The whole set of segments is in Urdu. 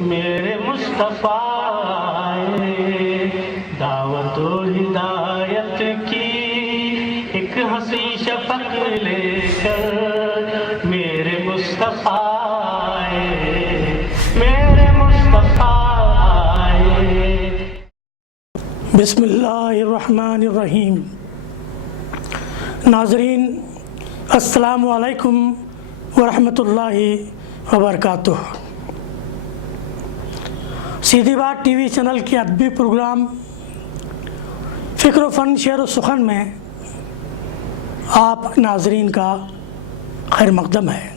میرے مصطفیٰ آئے دعوت و ہدایت کی ایک ہنسی شفق لے کر میرے مصطفیٰ آئے میرے مصطفیٰ آئے۔ بسم اللہ الرحمن الرحیم۔ ناظرین السلام علیکم ورحمۃ اللہ وبرکاتہ۔ سیدھی بات ٹی وی چینل کے ادبی پروگرام فکر و فن شعر و سخن میں آپ ناظرین کا خیر مقدم ہے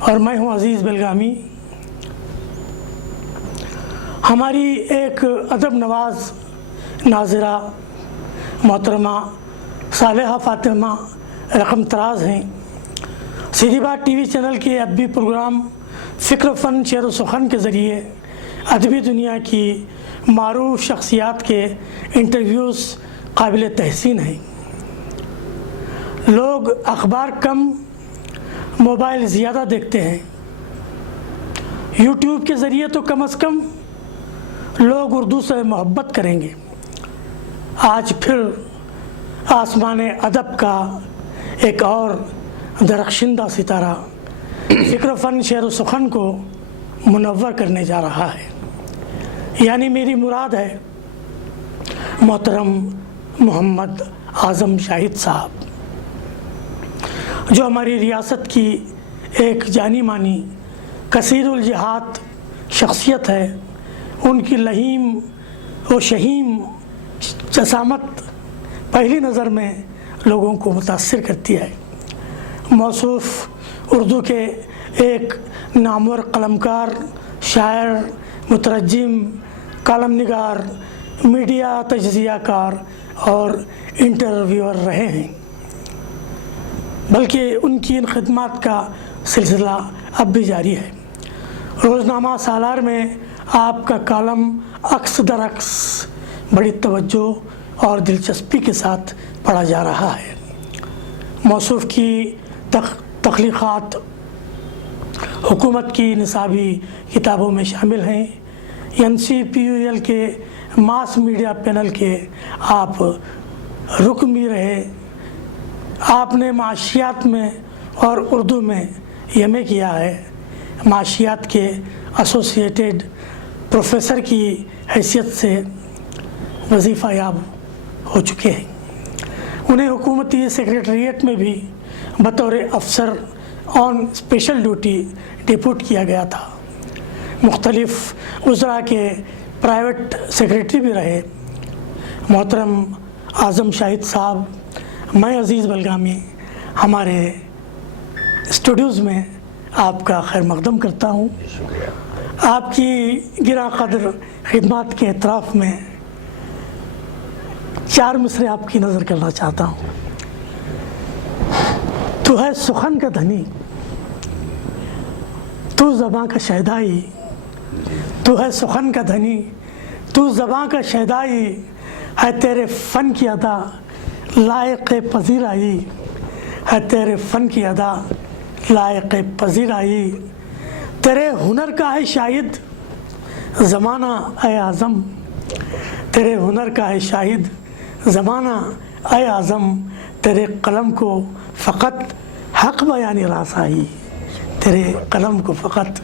اور میں ہوں عزیز بلگامی۔ ہماری ایک ادب نواز ناظرہ محترمہ صالحہ فاطمہ رقم طراز ہیں۔ سیدھی بات ٹی وی چینل کے ادبی پروگرام فکر و فن شعر و سخن کے ذریعے ادبی دنیا کی معروف شخصیات کے انٹرویوز قابل تحسین ہیں۔ لوگ اخبار کم، موبائل زیادہ دیکھتے ہیں۔ یوٹیوب کے ذریعے تو کم از کم لوگ اردو سے محبت کریں گے۔ آج پھر آسمان ادب کا ایک اور درخشندہ ستارہ فکر و فن شعر و سخن کو منور کرنے جا رہا ہے، یعنی میری مراد ہے محترم محمد اعظم شاہد صاحب، جو ہماری ریاست کی ایک جانی مانی کثیر الجہات شخصیت ہے۔ ان کی لہیم و شہیم جسامت پہلی نظر میں لوگوں کو متاثر کرتی ہے۔ موصوف اردو کے ایک نامور قلمکار، شاعر، مترجم، کالم نگار، میڈیا تجزیہ کار اور انٹرویور رہے ہیں، بلکہ ان کی ان خدمات کا سلسلہ اب بھی جاری ہے۔ روزنامہ سالار میں آپ کا کالم عکس در عکس بڑی توجہ اور دلچسپی کے ساتھ پڑھا جا رہا ہے۔ موصوف کی تخلیقات حکومت کی نصابی کتابوں میں شامل ہیں۔ NCPUL کے ماس میڈیا پینل کے آپ رکن بھی رہے۔ آپ نے معاشیات میں اور اردو میں ایم اے کیا ہے۔ معاشیات کے ایسوسیٹڈ پروفیسر کی حیثیت سے وظیفہ یاب ہو چکے ہیں۔ انہیں حکومتی سیکریٹریٹ میں بھی بطور افسر آن اسپیشل ڈیوٹی ڈپوٹ کیا گیا تھا۔ مختلف وزراء کے پرائیویٹ سیکریٹری بھی رہے۔ محترم اعظم شاہد صاحب، میں عزیز بلگامی ہمارے اسٹوڈیوز میں آپ کا خیر مقدم کرتا ہوں۔ آپ کی گراں قدر خدمات کے اعتراف میں 4 مصرے آپ کی نظر کرنا چاہتا ہوں۔ تو ہے سخن کا دھنی، تو زباں کا شیدائی، تو ہے سخن کا دھنی، تو زباں کا شیدائی، ہے تیرے فن کی ادا لائق پذیرائی، ہے تیرے فن کی ادا لائق پذیرائی، تیرے ہنر کا ہے شاہد زمانہ اے اعظم، تیرے ہنر کا ہے شاہد زمانہ اے اعظم، تیرے قلم کو فقط حق بیانی راس آئی، تیرے قلم کو فقط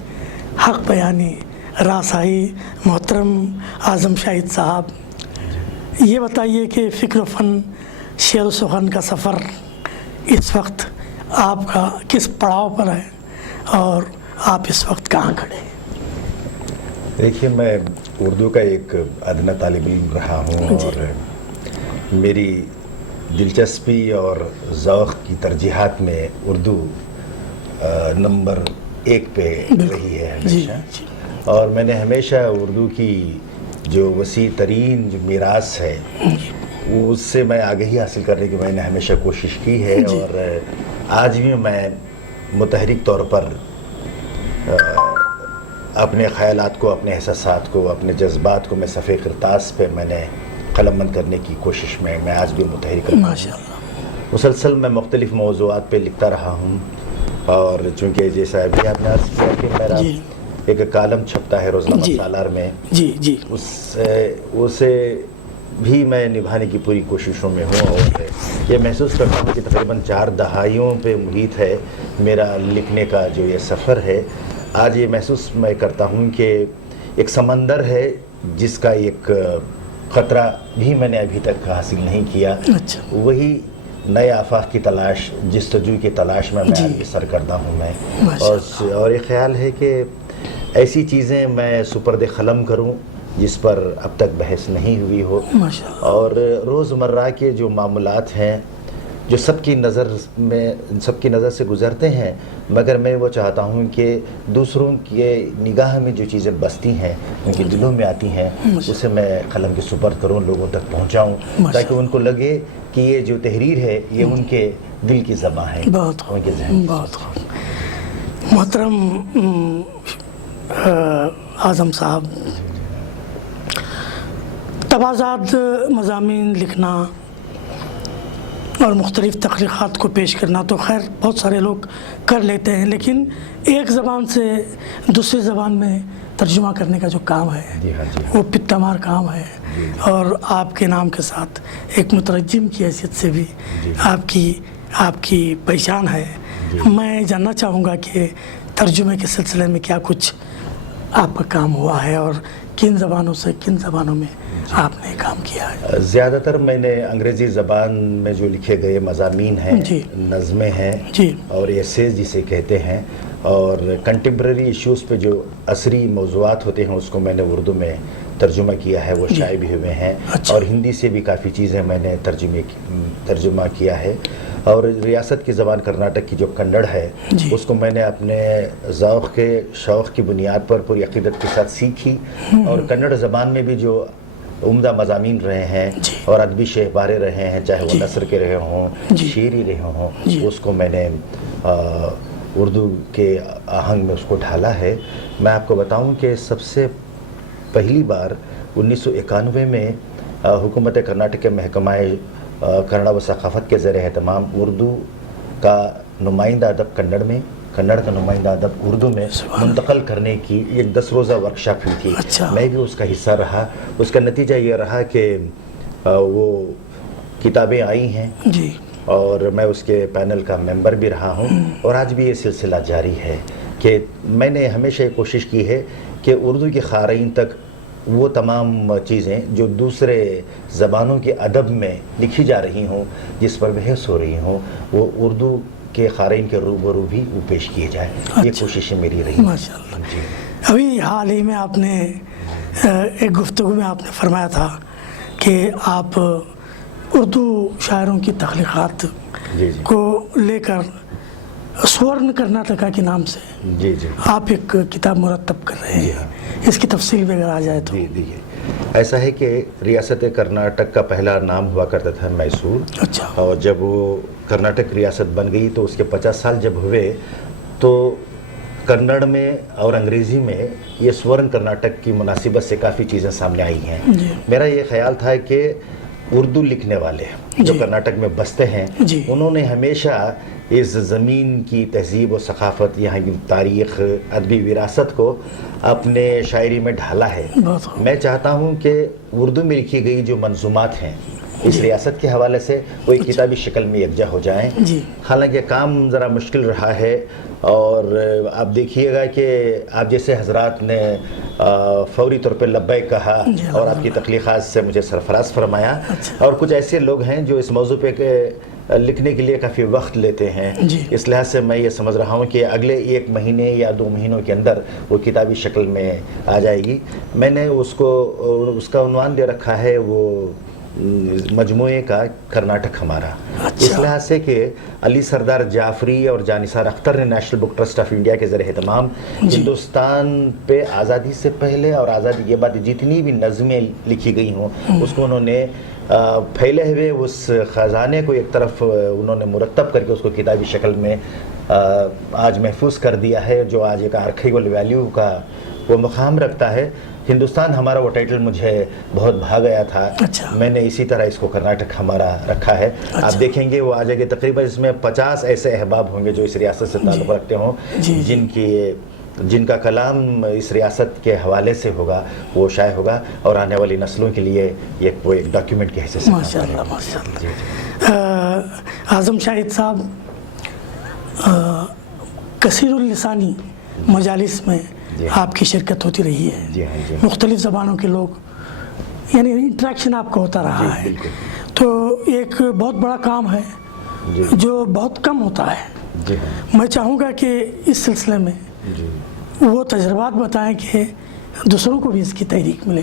حق بیانی راس آئی۔ محترم اعظم شاہد صاحب، یہ بتائیے کہ فکر و فن شعر و سخن کا سفر اس وقت آپ کا کس پڑاؤ پر ہے اور آپ اس وقت کہاں کھڑے ہیں؟ دیکھیے، میں اردو کا ایک ادنیٰ طالب علم رہا ہوں اور میری دلچسپی اور ذوق کی ترجیحات میں اردو نمبر 1 پہ رہی ہے ہمیشہ۔ اور میں نے ہمیشہ اردو کی جو وسیع ترین جو میراث ہے وہ اس سے میں آگہی حاصل کرنے کی میں نے ہمیشہ کوشش کی ہے، اور آج بھی میں متحرک طور پر اپنے خیالات کو، اپنے احساسات کو، اپنے جذبات کو میں صفحہ کرتاس پہ میں نے قلم بند کرنے کی کوشش میں آج بھی متحرک رہا ہوں۔ مسلسل میں مختلف موضوعات پہ لکھتا رہا ہوں، اور چونکہ جیسا ابھی آپ نے عرض کیا کہ میرا ایک کالم چھپتا ہے روزنامہ جی سالار میں، جی جی اسے بھی میں نبھانے کی پوری کوششوں میں ہوں، اور یہ محسوس کرتا ہوں کہ تقریباً 4 دہائیوں پہ محیط ہے میرا لکھنے کا جو یہ سفر ہے۔ آج یہ محسوس میں کرتا ہوں کہ ایک سمندر ہے جس کا ایک قطرہ بھی میں نے ابھی تک حاصل نہیں کیا، اچھا، وہی نئے آفاق کی تلاش، جستجو کی تلاش میں جی آج سرگردہ ہوں میں، ماشاء اور یہ خیال ہے کہ ایسی چیزیں میں سپرد قلم کروں جس پر اب تک بحث نہیں ہوئی ہو، ماشاء اللہ، اور روزمرہ کے جو معاملات ہیں جو سب کی نظر سے گزرتے ہیں، مگر میں وہ چاہتا ہوں کہ دوسروں کے نگاہ میں جو چیزیں بستی ہیں، ان کے دلوں میں آتی ہیں، اسے میں قلم کے سپرد کروں، لوگوں تک پہنچاؤں، تاکہ ان کو لگے کہ یہ جو تحریر ہے یہ ان کے دل کی زبان ہے، بہت ان کے ذہن کی بہت خوب۔ محترم اعظم صاحب، تبازات مضامین لکھنا اور مختلف تخلیقات کو پیش کرنا تو خیر بہت سارے لوگ کر لیتے ہیں، لیکن ایک زبان سے دوسری زبان میں ترجمہ کرنے کا جو کام ہے جی ہاں جی وہ پتمار کام ہے، اور آپ کے نام کے ساتھ ایک مترجم کی حیثیت سے بھی آپ کی پہچان ہے۔ میں جاننا چاہوں گا کہ ترجمے کے سلسلے میں کیا کچھ آپ کا کام ہوا ہے، اور کن زبانوں سے کن زبانوں میں آپ نے کام کیا ہے؟ زیادہ تر میں نے انگریزی زبان میں جو لکھے گئے مضامین ہیں، جی نظمیں ہیں، جی اور ایسیز جسے کہتے ہیں، اور کنٹمپریری ایشوز پہ جو عصری موضوعات ہوتے ہیں اس کو میں نے اردو میں ترجمہ کیا ہے، وہ شائع بھی ہوئے ہیں، اچھا، اور ہندی سے بھی کافی چیزیں میں نے ترجمہ کیا ہے، اور ریاست کی زبان کرناٹک کی جو کنڑ ہے جی اس کو میں نے اپنے ذوق کے شوق کی بنیاد پر پوری عقیدت کے ساتھ سیکھی، اور کنڑ زبان میں بھی جو عمدہ مضامین رہے ہیں جی اور ادبی شہبارے رہے ہیں، چاہے وہ جی نثر کے رہے ہوں، جی شعری رہے ہوں، جی اس کو میں نے اردو کے آہنگ میں اس کو ڈھالا ہے۔ میں آپ کو بتاؤں کہ سب سے پہلی بار 1991 میں حکومت کرناٹک کے محکمہ کنڑ و ثقافت کے زیر اہتمام اردو کا نمائندہ ادب کنڑ میں، کنڑ کا نمائندہ ادب اردو میں منتقل کرنے کی ایک 10 روزہ ورکشاپ ہوئی تھی۔ اچھا، میں بھی اس کا حصہ رہا۔ اس کا نتیجہ یہ رہا کہ وہ کتابیں آئی ہیں، جی اور میں اس کے پینل کا ممبر بھی رہا ہوں، اور آج بھی یہ سلسلہ جاری ہے کہ میں نے ہمیشہ یہ کوشش کی ہے کہ اردو کے قارئین تک وہ تمام چیزیں جو دوسرے زبانوں کے ادب میں لکھی جا رہی ہوں، جس پر بحث ہو رہی ہوں، وہ اردو کے قارئین کے روبرو بھی وہ پیش کیے جائیں۔ یہ کوششیں میری رہی۔ ماشاء اللہ۔ ابھی حال ہی میں آپ نے ایک گفتگو میں آپ نے فرمایا تھا کہ آپ اردو شاعروں کی تخلیقات کو لے کر سورن کرناٹکا کے نام سے جی آپ ایک کتاب مرتب کر رہے ہیں، اس کی تفصیل بھی اگر آ جائے تو۔ جی ایسا ہے کہ ریاست کرناٹک کا پہلا نام ہوا کرتا تھا میسور، اچھا، اور جب وہ کرناٹک ریاست بن گئی تو اس کے 50 سال جب ہوئے تو کنڑ میں اور انگریزی میں یہ سورن کرناٹک کی مناسبت سے کافی چیزیں سامنے آئی ہیں۔ میرا یہ خیال تھا کہ اردو لکھنے والے جو کرناٹک میں بستے ہیں انہوں نے ہمیشہ اس زمین کی تہذیب و ثقافت، یہاں کی تاریخ، ادبی وراثت کو اپنے شاعری میں ڈھالا ہے۔ میں چاہتا ہوں کہ اردو میں لکھی گئی جو منظومات ہیں اس ریاست کے حوالے سے وہ ایک کتابی شکل میں یکجا ہو جائیں۔ حالانکہ کام ذرا مشکل رہا ہے، اور آپ دیکھیے گا کہ آپ جیسے حضرات نے فوری طور پہ لبیک کہا اور آپ کی تخلیقات سے مجھے سرفراز فرمایا، اور کچھ ایسے لوگ ہیں جو اس موضوع پہ لکھنے کے لیے کافی وقت لیتے ہیں۔ اس لحاظ سے میں یہ سمجھ رہا ہوں کہ اگلے 1 مہینے یا 2 مہینوں کے اندر وہ کتابی شکل میں آ جائے گی۔ میں نے اس کا عنوان دے رکھا ہے وہ مجموعے کا کرناٹک ہمارا، اس لحاظ سے کہ علی سردار جعفری اور جانثار اختر نے national book trust of India کے زیر اہتمام ہندوستان پہ آزادی سے پہلے اور آزادی کے بعد جتنی بھی نظمیں لکھی گئی ہوں اس کو انہوں نے پھیلے ہوئے اس خزانے کو ایک طرف انہوں نے مرتب کر کے اس کو کتابی شکل میں آج محفوظ کر دیا ہے، جو آج ایک آرکائیول ویلیو کا وہ مقام رکھتا ہے۔ ہندوستان ہمارا وہ ٹائٹل مجھے بہت بھا گیا تھا، میں نے اسی طرح اس کو کرناٹک ہمارا رکھا ہے۔ آپ دیکھیں گے وہ آ جائے گے، تقریباً اس میں 50 ایسے احباب ہوں گے جو اس ریاست سے تعلق رکھتے ہوں، جن کی جن کا کلام اس ریاست کے حوالے سے ہوگا وہ شائع ہوگا اور آنے والی نسلوں کے لیے وہ ایک ڈاکیومنٹ کے حیثیت سے ماشاء اللہ ماشاء اللہ. اعظم شاہد صاحب، کثیر اللسانی مجالس میں آپ کی شرکت ہوتی رہی ہے، مختلف زبانوں کے لوگ، یعنی انٹریکشن آپ کا ہوتا رہا ہے، تو ایک بہت بڑا کام ہے جو بہت کم ہوتا ہے. میں چاہوں گا کہ اس سلسلے میں وہ تجربات بتائیں کہ دوسروں کو بھی اس کی تحریک ملے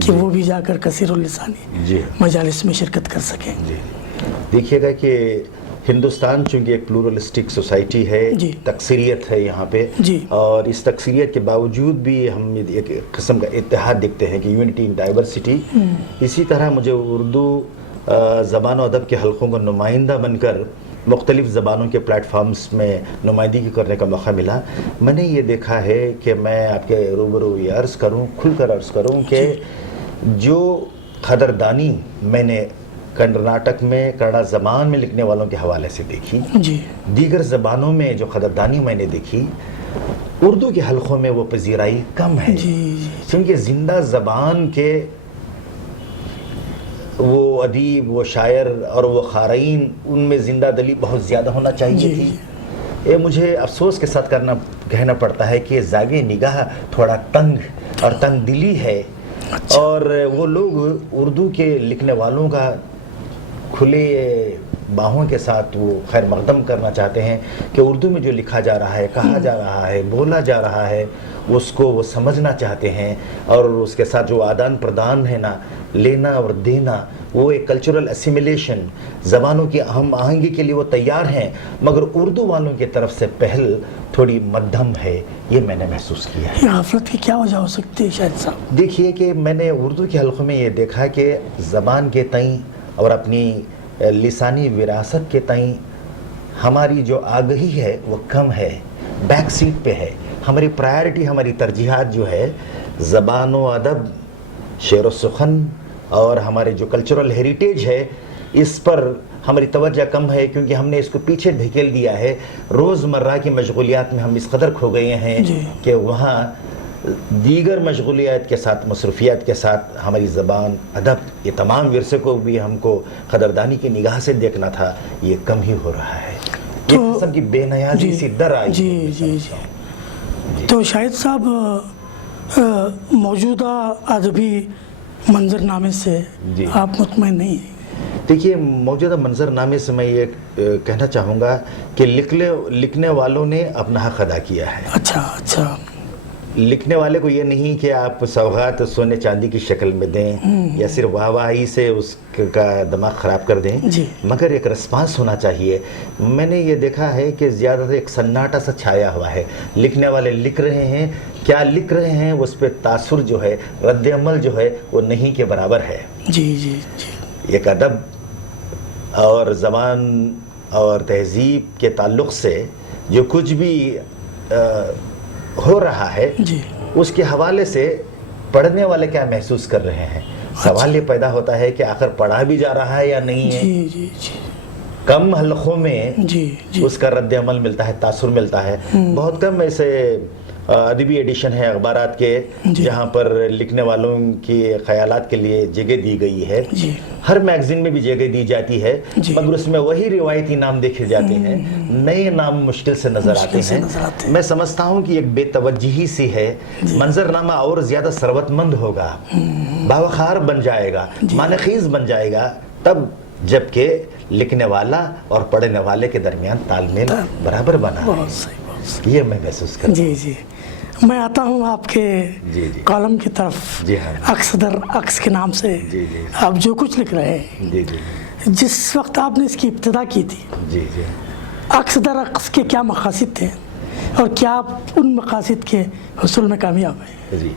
کہ وہ بھی جا کر کثیر اللسانی مجالس میں شرکت کر سکیں. دیکھیے گا کہ ہندوستان چونکہ ایک پلورلسٹک سوسائٹی ہے، تکثیریت ہے یہاں پہ، اور اس تکثیریت کے باوجود بھی ہم ایک قسم کا اتحاد دیکھتے ہیں کہ یونٹی ان ڈائیورسٹی. اسی طرح مجھے اردو زبان و ادب کے حلقوں کا نمائندہ بن کر مختلف زبانوں کے پلیٹ فارمز میں نمائندگی کرنے کا موقع ملا. میں نے یہ دیکھا ہے کہ میں آپ کے روبرو یہ عرض کروں، کھل کر عرض کروں کہ جو قدردانی میں نے کرناٹک میں کنڑ زبان میں لکھنے والوں کے حوالے سے دیکھی، دیگر زبانوں میں جو قدردانی میں نے دیکھی، اردو کے حلقوں میں وہ پذیرائی کم ہے. کیونکہ زندہ زبان کے وہ ادیب، وہ شاعر اور وہ قارئین، ان میں زندہ دلی بہت زیادہ ہونا چاہیے تھی. یہ مجھے افسوس کے ساتھ کہنا پڑتا ہے کہ زاغ نگاہ تھوڑا تنگ اور تنگ دلی ہے. اور وہ لوگ اردو کے لکھنے والوں کا کھلے باہوں کے ساتھ وہ خیر مقدم کرنا چاہتے ہیں کہ اردو میں جو لکھا جا رہا ہے، کہا جا رہا ہے، بولا جا رہا ہے، اس کو وہ سمجھنا چاہتے ہیں، اور اس کے ساتھ جو آدان پردان ہے نا، لینا اور دینا، وہ ایک کلچرل اسیمیلیشن، زبانوں کی ہم آہنگی کے لیے وہ تیار ہیں، مگر اردو والوں کی طرف سے پہل تھوڑی مدھم ہے. یہ میں نے محسوس کیا ہے. غفلت کی کیا وجہ ہو سکتی ہے شاہد صاحب؟ دیکھیے کہ میں نے اردو کے حلقوں میں یہ دیکھا کہ زبان کے تئیں اور اپنی لسانی وراثت کے تئیں ہماری جو آگہی ہے وہ کم ہے، بیک سیٹ پہ ہے. ہماری پرائرٹی، ہماری ترجیحات جو ہے زبان و ادب، شعر و سخن اور ہمارے جو کلچرل ہیریٹیج ہے، اس پر ہماری توجہ کم ہے، کیونکہ ہم نے اس کو پیچھے دھکیل دیا ہے. روزمرہ کی مشغولیات میں ہم اس قدر کھو گئے ہیں کہ وہاں دیگر مشغولیات کے ساتھ، مصروفیات کے ساتھ ہماری زبان، ادب، یہ تمام ورثے کو بھی ہم کو قدردانی کی نگاہ سے دیکھنا تھا، یہ کم ہی ہو رہا ہے. یہ قسم کی بے نیازی سی در آئی. تو شاہد صاحب، موجودہ ادبی منظر نامے سے آپ مطمئن نہیں ہیں؟ دیکھیے، موجودہ منظر نامے سے میں یہ کہنا چاہوں گا کہ لکھنے والوں نے اپنا حق ادا کیا ہے. اچھا. لکھنے والے کو یہ نہیں کہ آپ سوغات سونے چاندی کی شکل میں دیں یا صرف واہ واہی سے اس کا دماغ خراب کر دیں، مگر ایک رسپانس ہونا چاہیے. میں نے یہ دیکھا ہے کہ زیادہ تر ایک سناٹا سا چھایا ہوا ہے. لکھنے والے لکھ رہے ہیں، کیا لکھ رہے ہیں اس پہ تاثر جو ہے، رد عمل جو ہے، وہ نہیں کے برابر ہے. ایک ادب اور زبان اور تہذیب کے تعلق سے جو کچھ بھی ہو رہا ہے، اس کے حوالے سے پڑھنے والے کیا محسوس کر رہے ہیں. سوال یہ پیدا ہوتا ہے کہ آخر پڑھا بھی جا رہا ہے یا نہیں ہے. کم حلقوں میں اس کا رد عمل ملتا ہے، تاثر ملتا ہے. بہت کم ایسے ادبی ایڈیشن ہے اخبارات کے جہاں پر لکھنے والوں کے خیالات کے لیے جگہ دی گئی ہے. ہر میگزین میں بھی جگہ دی جاتی ہے، مگر اس میں وہی روایتی نام دیکھے جاتے ہیں، نئے نام مشکل سے نظر آتے ہیں. میں سمجھتا ہوں کہ ایک بے توجہی سی ہے. منظر نامہ اور زیادہ ثروت مند ہوگا، باوقار بن جائے گا، معنی خیز بن جائے گا، تب جبکہ لکھنے والا اور پڑھنے والے کے درمیان تال میل برابر بنا ہے. یہ میں محسوس کرتا ہوں. میں آتا ہوں آپ کے کالم کی طرف. عکس در عکس کے نام سے آپ جو کچھ لکھ رہے ہیں، جس وقت آپ نے اس کی ابتدا کی تھی، عکس در عکس کے کیا مقاصد تھے اور کیا آپ ان مقاصد کے حصول میں کامیاب ہیں؟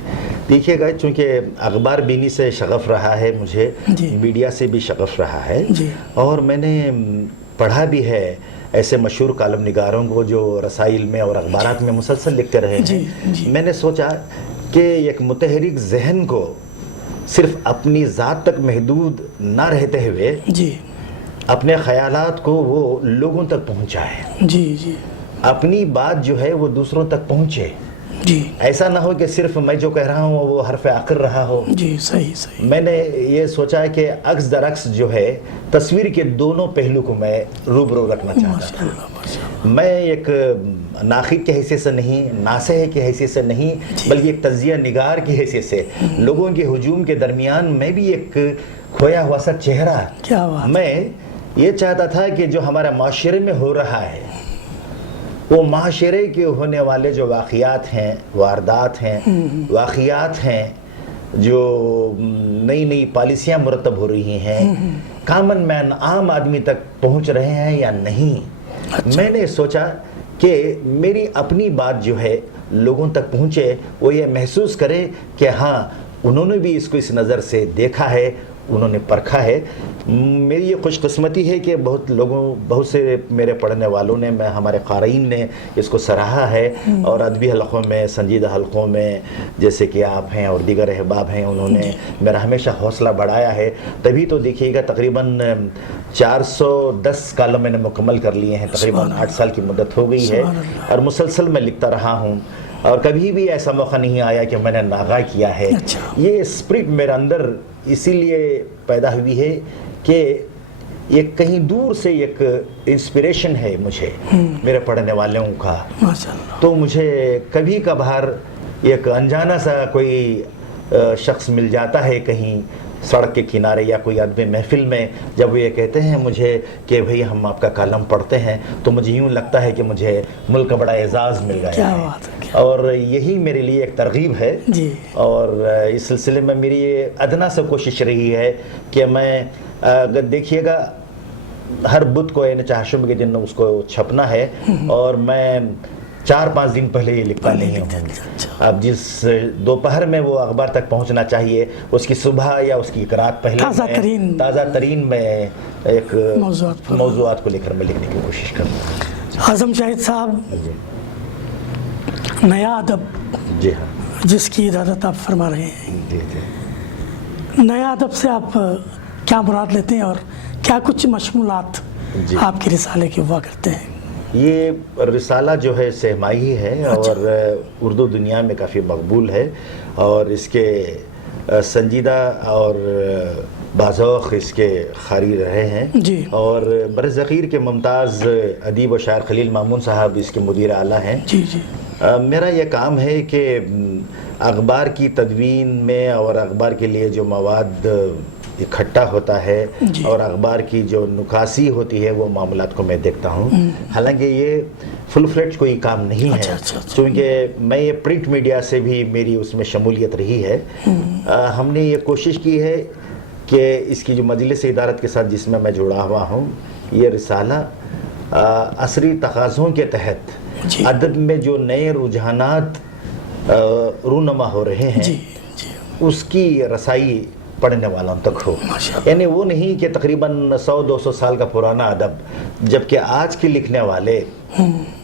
دیکھیے گا، چونکہ اخبار بینی سے شغف رہا ہے مجھے، میڈیا سے بھی شغف رہا ہے، اور میں نے پڑھا بھی ہے ایسے مشہور کالم نگاروں کو جو رسائل میں اور اخبارات میں مسلسل لکھتے رہے ہیں. میں نے سوچا کہ ایک متحرک ذہن کو صرف اپنی ذات تک محدود نہ رہتے ہوئے اپنے خیالات کو وہ لوگوں تک پہنچائے، اپنی بات جو ہے وہ دوسروں تک پہنچے. جی ایسا نہ ہو کہ صرف میں جو کہہ رہا ہوں وہ حرف آخر رہا ہو. جی صحیح صحیح. میں نے یہ سوچا کہ عکس در عکس جو ہے تصویر کے دونوں پہلو کو میں روبرو رکھنا چاہتا تھا. میں ایک ناقد کی حیثیت سے نہیں، ناصح کی حیثیت سے نہیں، بلکہ ایک تجزیہ نگار کی حیثیت سے لوگوں کے ہجوم کے درمیان میں بھی ایک کھویا ہوا سا چہرہ، کیا بات. میں یہ چاہتا تھا کہ جو ہمارے معاشرے میں ہو رہا ہے وہ معاشرے کے ہونے والے جو واقعات ہیں، واردات ہیں، واقعات ہیں، جو نئی نئی پالیسیاں مرتب ہو رہی ہیں، کامن مین عام آدمی تک پہنچ رہے ہیں یا نہیں. میں نے سوچا کہ میری اپنی بات جو ہے لوگوں تک پہنچے، وہ یہ محسوس کرے کہ ہاں انہوں نے بھی اس کو اس نظر سے دیکھا ہے، انہوں نے پرکھا ہے. میری یہ خوش قسمتی ہے کہ بہت سے میرے پڑھنے والوں نے، ہمارے قارئین نے اس کو سراہا ہے، اور ادبی حلقوں میں، سنجیدہ حلقوں میں جیسے کہ آپ ہیں اور دیگر احباب ہیں، انہوں نے میرا ہمیشہ حوصلہ بڑھایا ہے. تبھی تو دیکھیے گا تقریباً 410 کالم میں نے مکمل کر لیے ہیں، تقریباً 8 سال کی مدت ہو گئی ہے، اور مسلسل میں لکھتا رہا ہوں، اور کبھی بھی ایسا موقع نہیں آیا کہ میں نے ناغہ کیا ہے. یہ اسپرٹ میرے اندر اسی لیے پیدا ہوئی ہے کہ ایک کہیں دور سے ایک انسپریشن ہے مجھے میرے پڑھنے والوں کا. تو مجھے کبھی کبھار ایک انجانا سا کوئی شخص مل جاتا ہے کہیں سڑک کے کنارے یا کوئی ادبی محفل میں، جب وہ یہ کہتے ہیں مجھے کہ بھئی ہم آپ کا کالم پڑھتے ہیں، تو مجھے یوں لگتا ہے کہ مجھے ملک کا بڑا اعزاز مل گیا ہے. اور یہی میرے لیے ایک ترغیب ہے. اور اس سلسلے میں میری یہ ادنا سے کوشش رہی ہے کہ میں اگر دیکھیے گا ہر بدھ کو یعنی چہارشنبے کے دن اس کو چھپنا ہے، اور میں 4-5 دن پہلے یہ لکھتا نہیں ہوں. اب جس دوپہر میں وہ اخبار تک پہنچنا چاہیے، اس کی صبح یا اس کی ایک رات پہلے تازہ ترین میں ایک موضوعات کو لے کر میں لکھنے کی کوشش کرتا ہوں. اعظم شاہد صاحب، نیا ادب جی ہاں جس کی اجازت آپ فرما رہے ہیں، نیا ادب سے آپ کیا مراد لیتے ہیں، اور کیا کچھ مشمولات آپ کے رسالے کے ہوا کرتے ہیں؟ یہ رسالہ جو ہے سہمائی ہے، اور اردو دنیا میں کافی مقبول ہے، اور اس کے سنجیدہ اور بازوق اس کے خاری رہے ہیں. اور برصغیر کے ممتاز ادیب و شاعر خلیل مامون صاحب اس کے مدیر اعلیٰ ہیں. میرا یہ کام ہے کہ اخبار کی تدوین میں اور اخبار کے لیے جو مواد اکٹھا ہوتا ہے اور اخبار کی جو نکاسی ہوتی ہے وہ معاملات کو میں دیکھتا ہوں. حالانکہ یہ فل فلیج کوئی کام نہیں ہے، کیونکہ میں یہ پرنٹ میڈیا سے بھی میری اس میں شمولیت رہی ہے. ہم نے یہ کوشش کی ہے کہ اس کی جو مجلس ادارت کے ساتھ جس میں میں جڑا ہوا ہوں، یہ رسالہ عصری تقاضوں کے تحت ادب میں جو نئے رجحانات رونما ہو رہے ہیں اس کی رسائی پڑھنے والوں تک ہو. یعنی وہ نہیں کہ تقریباً 100-200 سال کا پرانا ادب، جبکہ آج کے لکھنے والے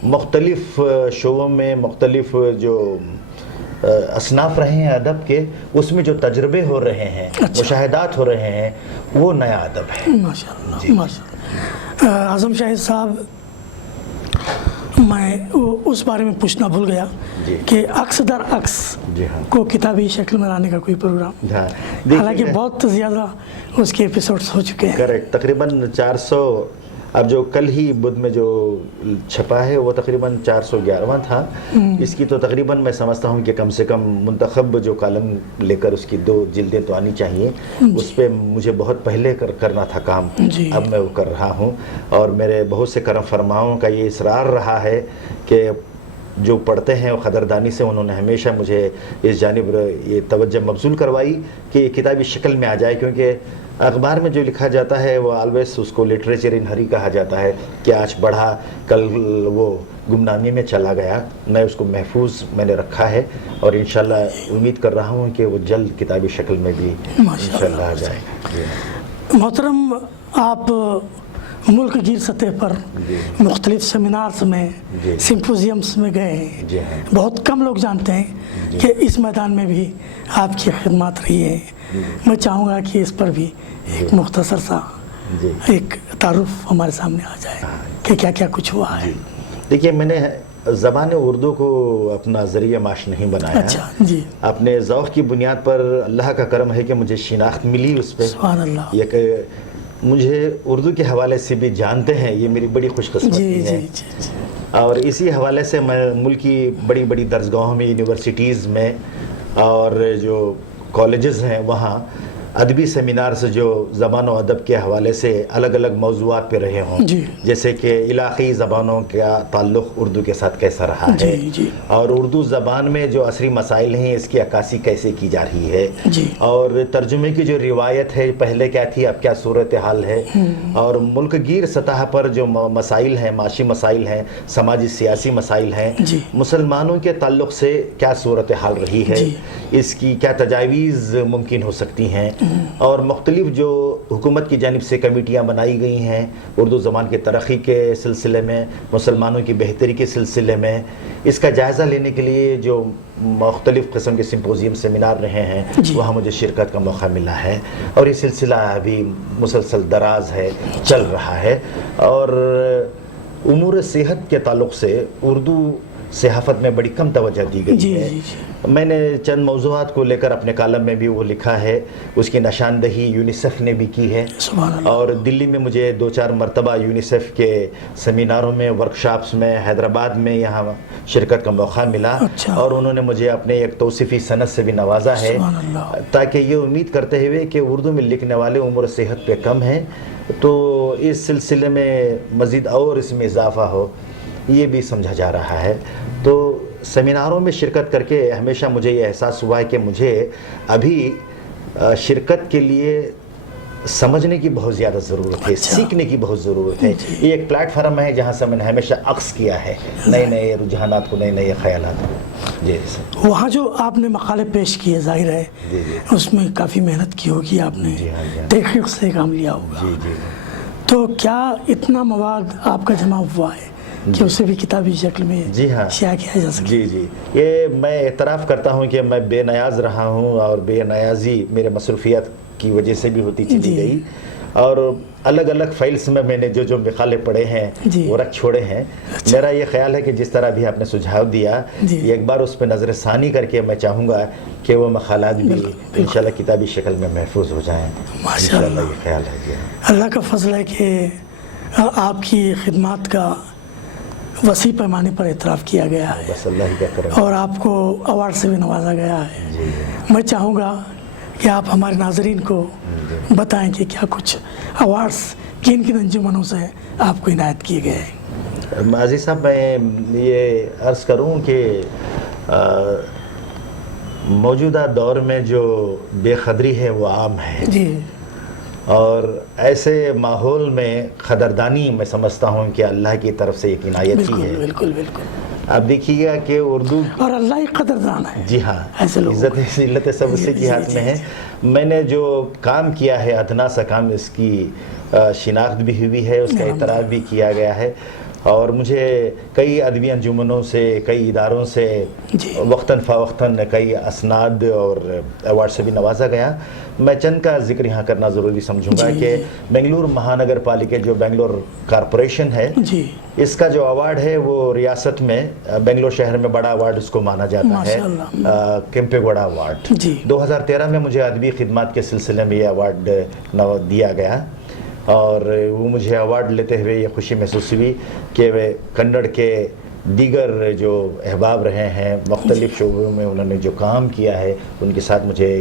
مختلف شعبوں میں مختلف جو اصناف رہے ہیں ادب کے، اس میں جو تجربے ہو رہے ہیں، مشاہدات ہو رہے ہیں، وہ نیا ادب ہے. اعظم شاہد صاحب، میں اس بارے میں پوچھنا بھول گیا کہ عکس در عکس کو کتابی شکل میں لانے کا کوئی پروگرام؟ حالانکہ بہت زیادہ اس کے ایپیسوڈز ہو چکے ہیں. کریکٹ، تقریباً 400. اب جو کل ہی بدھ میں جو چھپا ہے وہ تقریباً 411واں تھا. اس کی تو تقریباً میں سمجھتا ہوں کہ کم سے کم منتخب جو کالم لے کر اس کی 2 جلدیں تو آنی چاہیے. اس پہ مجھے بہت پہلے کرنا تھا کام، اب میں وہ کر رہا ہوں. اور میرے بہت سے کرم فرماؤں کا یہ اصرار رہا ہے کہ جو پڑھتے ہیں وہ قدردانی سے انہوں نے ہمیشہ مجھے اس جانب یہ توجہ مبذول کروائی کہ یہ کتابی شکل میں آ جائے. کیونکہ اخبار میں جو لکھا جاتا ہے وہ آلویز اس کو لٹریچر ان ہری کہا جاتا ہے کہ آج بڑھا کل وہ گمنامی میں چلا گیا. میں اس کو محفوظ میں نے رکھا ہے، اور انشاءاللہ امید کر رہا ہوں کہ وہ جلد کتابی شکل میں بھی انشاءاللہ آ جائے. محترم، آپ ملک گیر سطح پر مختلف سیمینارز میں، سمپوزیمز میں گئے ہیں. بہت کم لوگ جانتے ہیں کہ اس میدان میں بھی آپ کی خدمات رہی ہیں. میں چاہوں گا کہ اس پر بھی ایک مختصر سا ایک تعارف ہمارے سامنے آ جائے کہ کیا کیا کچھ ہوا ہے. دیکھیے، میں نے زبان اردو کو اپنا ذریعہ معاش نہیں بنایا. اچھا جی. اپنے ذوق کی بنیاد پر اللہ کا کرم ہے کہ مجھے شناخت ملی اس پہ. سبحان اللہ. یہ کہ مجھے اردو کے حوالے سے بھی جانتے ہیں، یہ میری بڑی خوش قسمتی ہے. اور اسی حوالے سے میں ملک کی بڑی بڑی درسگاہوں میں، یونیورسٹیز میں اور جو کالجز ہیں وہاں ادبی سیمینار سے جو زبان و ادب کے حوالے سے الگ الگ موضوعات پہ رہے ہوں، جیسے کہ علاقائی زبانوں کا تعلق اردو کے ساتھ کیسا رہا ہے، اور اردو زبان میں جو عصری مسائل ہیں اس کی عکاسی کیسے کی جا رہی ہے، اور ترجمے کی جو روایت ہے پہلے کیا تھی اب کیا صورتحال ہے، اور ملک گیر سطح پر جو مسائل ہیں، معاشی مسائل ہیں، سماجی سیاسی مسائل ہیں، مسلمانوں کے تعلق سے کیا صورتحال رہی ہے، اس کی کیا تجاویز ممکن ہو سکتی ہیں، اور مختلف جو حکومت کی جانب سے کمیٹیاں بنائی گئی ہیں اردو زبان کی ترقی کے سلسلے میں، مسلمانوں کی بہتری کے سلسلے میں، اس کا جائزہ لینے کے لیے جو مختلف قسم کے سمپوزیم سیمینار رہے ہیں وہاں مجھے شرکت کا موقع ملا ہے، اور یہ سلسلہ ابھی مسلسل دراز ہے، چل رہا ہے. اور امور صحت کے تعلق سے اردو صحافت میں بڑی کم توجہ دی گئی ہے. میں نے چند موضوعات کو لے کر اپنے کالم میں بھی وہ لکھا ہے، اس کی نشاندہی یونیسیف نے بھی کی ہے، اور دلی میں مجھے 2-4 مرتبہ یونیسیف کے سیمیناروں میں، ورکشاپس میں، حیدرآباد میں یہاں شرکت کا موقع ملا، اور انہوں نے مجھے اپنے ایک توصیفی سند سے بھی نوازا ہے، تاکہ یہ امید کرتے ہوئے کہ اردو میں لکھنے والے امور صحت پہ کم ہیں تو اس سلسلے میں مزید اور اس میں اضافہ ہو، یہ بھی سمجھا جا رہا ہے. تو سیمیناروں میں شرکت کر کے ہمیشہ مجھے یہ احساس ہوا ہے کہ مجھے ابھی شرکت کے لیے سمجھنے کی بہت زیادہ ضرورت ہے، سیکھنے کی بہت ضرورت ہے. یہ ایک پلیٹ فارم ہے جہاں سے میں نے ہمیشہ عکس کیا ہے نئے نئے رجحانات کو، نئے نئے خیالات کو. وہاں جو آپ نے مقالے پیش کیے ظاہر ہے اس میں کافی محنت کی ہوگی، آپ نے تحقیق سے کام لیا ہوگا، تو کیا اتنا مواد آپ کا جمع ہوا ہے کہ اسے بھی کتابی شکل میں شائع کیا جا سکے؟ یہ میں اعتراف کرتا ہوں کہ میں بے نیاز رہا ہوں، اور بے نیازی میرے مصروفیات کی وجہ سے بھی ہوتی چلی گئی، اور الگ الگ فائلز میں میں نے جو مقالے پڑھے ہیں وہ رکھ چھوڑے ہیں. میرا یہ خیال ہے کہ جس طرح بھی آپ نے سجھاؤ دیا، ایک بار اس پہ نظر ثانی کر کے میں چاہوں گا کہ وہ مقالات بھی انشاءاللہ کتابی شکل میں محفوظ ہو جائیں. ماشاءاللہ یہ خیال ہے. اللہ کا فضل ہے کہ آپ کی خدمات کا وسیع پیمانے پر اعتراف کیا گیا ہے، بس اللہ ہی کا کرم، اور آپ کو ایوارڈ سے بھی نوازا گیا ہے. میں چاہوں گا کہ آپ ہمارے ناظرین کو بتائیں کہ کیا کچھ ایوارڈز کن کن انجمنوں سے آپ کو عنایت کیے گئے ہیں. عزیز صاحب، میں یہ عرض کروں کہ موجودہ دور میں جو بے قدری ہے وہ عام ہے، اور ایسے ماحول میں قدردانی میں سمجھتا ہوں کہ اللہ کی طرف سے ایک عنایت ہی ہے. بالکل بالکل. اب دیکھیے گا کہ اردو، اور اللہ ہی قدردان ہے. جی ہاں، عزت ذلت سب اسی کے ہاتھ میں ہے. میں نے جو کام کیا ہے ادنا سا کام، اس کی شناخت بھی ہوئی ہے، اس کا اعتراف بھی کیا گیا ہے، اور مجھے کئی ادبی انجمنوں سے، کئی اداروں سے وقتاً فوقتاً کئی اسناد اور ایوارڈ سے بھی نوازا گیا. میں چند کا ذکر یہاں کرنا ضروری سمجھوں گا کہ بنگلور مہانگر پالیکا جو بنگلور کارپوریشن ہے، اس کا جو ایوارڈ ہے وہ ریاست میں بنگلور شہر میں بڑا ایوارڈ اس کو مانا جاتا ہے، کیمپے گوڑا ایوارڈ. 2013 میں مجھے ادبی خدمات کے سلسلے میں یہ ایوارڈ دیا گیا، اور وہ مجھے ایوارڈ لیتے ہوئے یہ خوشی محسوس ہوئی کہ وہ کنڑ کے دیگر جو احباب رہے ہیں مختلف شعبوں میں، انہوں نے جو کام کیا ہے ان کے ساتھ مجھے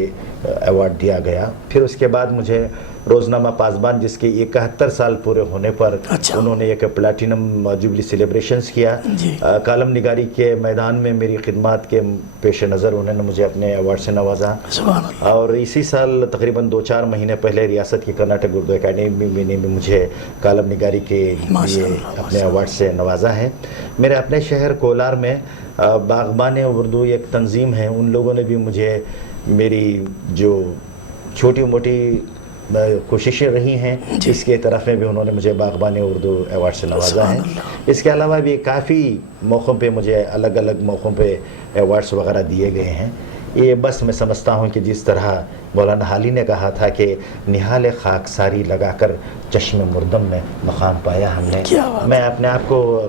ایوارڈ دیا گیا. پھر اس کے بعد مجھے روزنامہ پاسبان، جس کے 71 سال پورے ہونے پر انہوں نے ایک پلاٹینم جوبلی سیلیبریشنز کیا، کالم نگاری کے میدان میں میری خدمات کے پیش نظر انہوں نے مجھے اپنے ایوارڈ سے نوازا. اور اسی سال تقریباً 2-4 مہینے پہلے ریاست کی کرناٹک اردو اکیڈمی نے بھی مجھے کالم نگاری کے لیے اپنے ایوارڈ سے نوازا ہے. میرے اپنے شہر کولار میں باغبان اردو ایک تنظیم ہے، ان لوگوں نے بھی مجھے میری جو چھوٹی موٹی کوششیں رہی ہیں اس کے طرف میں بھی انہوں نے مجھے باغبان اردو ایوارڈ سے نوازا ہے. اس کے علاوہ بھی کافی موقعوں پہ مجھے الگ الگ موقعوں پہ ایوارڈز وغیرہ دیے گئے ہیں. یہ بس میں سمجھتا ہوں کہ جس طرح مولانا حالی نے کہا تھا کہ نہال خاک ساری لگا کر چشم مردم میں مقام پایا ہم نے، میں اپنے آپ کو